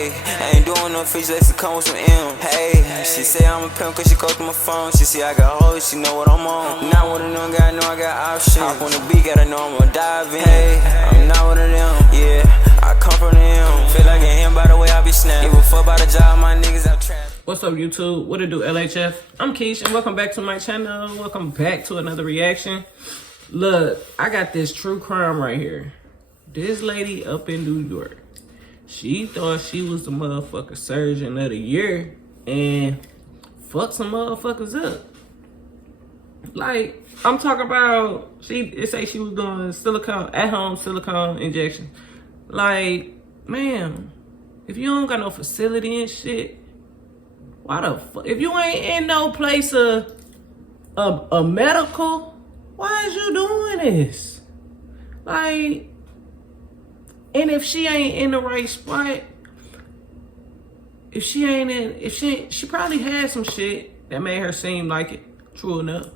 Hey, I ain't doing no fish, let's come with some M. Hey, she say I'm a pimp cause she go through my phone. She see I got hoes, she know what I'm on. Not one of them guys, know I got options. Hop on the beat, gotta know I'm gonna dive in. Hey, I'm not one of them, yeah, I come from them. Feel like a him by the way I be snapping. Give a fuck about the job, my niggas out trapping. What's up, YouTube? What it do, LHF? I'm Kisha, and welcome back to my channel. Welcome back to another reaction. Look, I got this true crime right here. This lady up in New York, she thought she was the motherfucking surgeon of the year and fucked some motherfuckers up. Like, I'm talking about, it say she was doing silicone, at-home silicone injection. Like, man, if you don't got no facility and shit, why the fuck? If you ain't in no place a medical, why is you doing this? Like, and if she ain't in the right spot, she probably had some shit that made her seem like it, true enough.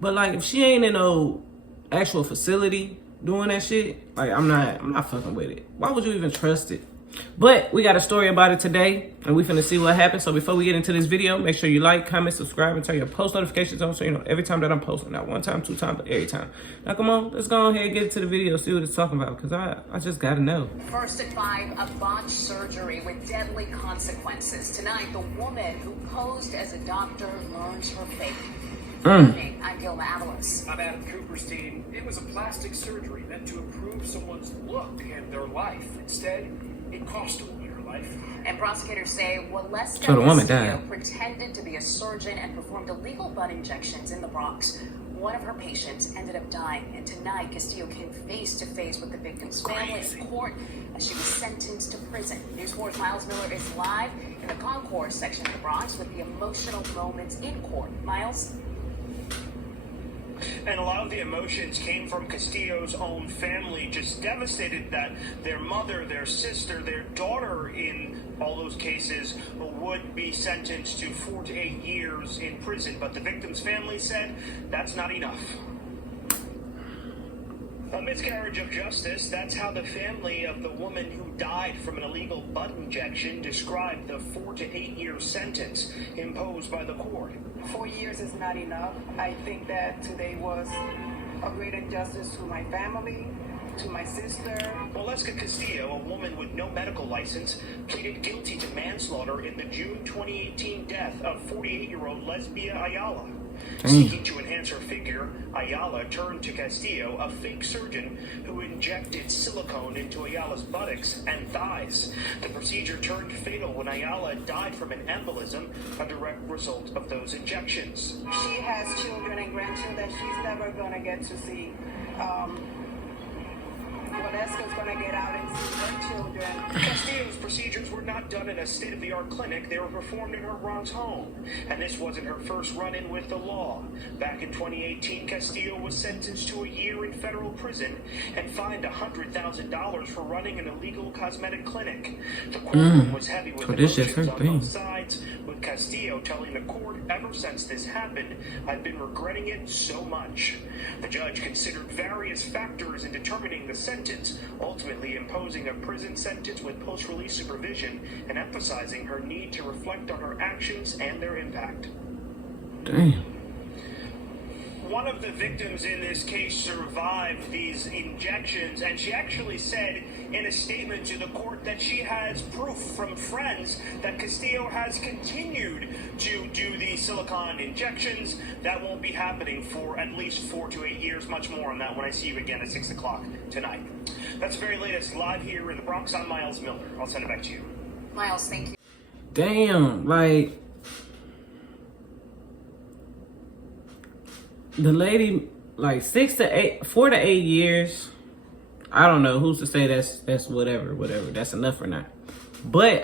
But like, if she ain't in no actual facility doing that shit, like, I'm not fucking with it. Why would you even trust it? But we got a story about it today, and we finna see what happens. So before we get into this video, make sure you like, comment, subscribe, and turn your post notifications on so you know every time that I'm posting. Not one time, 2 times, but every time. Now come on, let's go ahead and get into the video, see what it's talking about, because I just gotta know. First at 5, a botched surgery with deadly consequences. Tonight, the woman who posed as a doctor learns her fate. I'm Gil Avalos. I'm Adam Cooperstein. It was a plastic surgery meant to improve someone's look and their life. Instead, it cost a woman her life. And prosecutors say Waleska Castillo pretended to be a surgeon and performed illegal butt injections in the Bronx. One of her patients ended up dying, and tonight Castillo came face to face with the victim's family in court as she was sentenced to prison. News 4's Miles Miller is live in the concourse section of the Bronx with the emotional moments in court. Miles? And a lot of the emotions came from Castillo's own family, just devastated that their mother, their sister, their daughter in all those cases would be sentenced to 4 to 8 years in prison. But the victim's family said that's not enough. A miscarriage of justice, that's how the family of the woman who died from an illegal butt injection described the 4 to 8 year sentence imposed by the court. 4 years is not enough. I think that today was a great injustice to my family, to my sister. Waleska Castillo, a woman with no medical license, pleaded guilty to manslaughter in the June 2018 death of 48-year-old Lesbia Ayala. Seeking to enhance her figure, Ayala turned to Castillo, a fake surgeon who injected silicone into Ayala's buttocks and thighs. The procedure turned fatal when Ayala died from an embolism, a direct result of those injections. She has children and grandchildren she's never going to get to see. Waleska's going to get out and see her children. Castillo's procedures were not done in a state-of-the-art clinic. They were performed in her Bronx home. And this wasn't her first run-in with the law. Back in 2018, Castillo was sentenced to a year in federal prison and fined $100,000 for running an illegal cosmetic clinic. The courtroom was heavy with emotions on both sides, with Castillo telling the court, ever since this happened, I've been regretting it so much. The judge considered various factors in determining the sentence, ultimately imposing a prison sentence with post-release supervision and emphasizing her need to reflect on her actions and their impact. Damn. One of the victims in this case survived these injections, and she actually said in a statement to the court that she has proof from friends that Castillo has continued to do the silicone injections. That won't be happening for at least 4 to 8 years. Much more on that when I see you again at 6 o'clock tonight. That's the very latest live here in the Bronx. I'm Miles Miller. I'll send it back to you. Miles, thank you. Damn, like, the lady, like 4 to 8 years. I don't know who's to say that's whatever, that's enough or not. But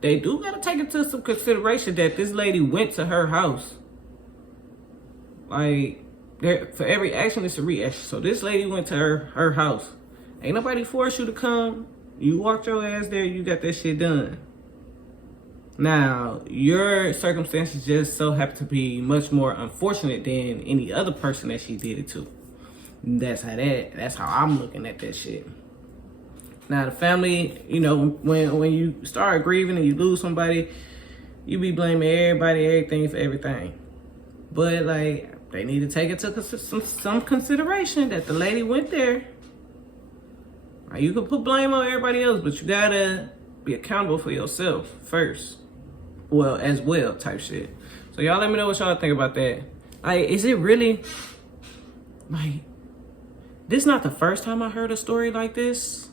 they do gotta take into some consideration that this lady went to her house. Like, for every action is a reaction. So this lady went to her house. Ain't nobody forced you to come. You walked your ass there, you got that shit done. Now, your circumstances just so happen to be much more unfortunate than any other person that she did it to. That's how I'm looking at that shit. Now the family, you know, when you start grieving and you lose somebody, you be blaming everybody, everything for everything. But like, they need to take it to some consideration that the lady went there. Like, you can put blame on everybody else, but you gotta be accountable for yourself first. Well, as well, type shit. So y'all let me know what y'all think about that. Like, is it really, like, this not the first time I heard a story like this.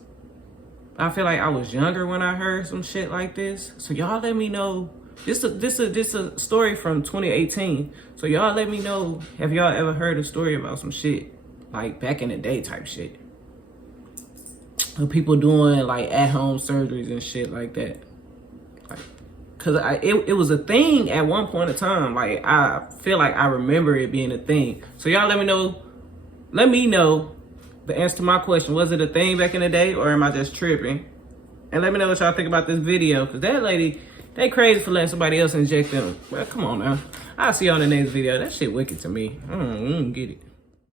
I feel like I was younger when I heard some shit like this. So y'all let me know. This a story from 2018. So y'all let me know, have y'all ever heard a story about some shit like back in the day type shit? Of people doing like at-home surgeries and shit like that. Like, cause it was a thing at one point in time. Like, I feel like I remember it being a thing. So y'all let me know. Let me know the answer to my question. Was it a thing back in the day, or am I just tripping? And let me know what y'all think about this video, because that lady, they crazy for letting somebody else inject them. Well, come on now. I'll see y'all in the next video. That shit wicked to me. I don't get it.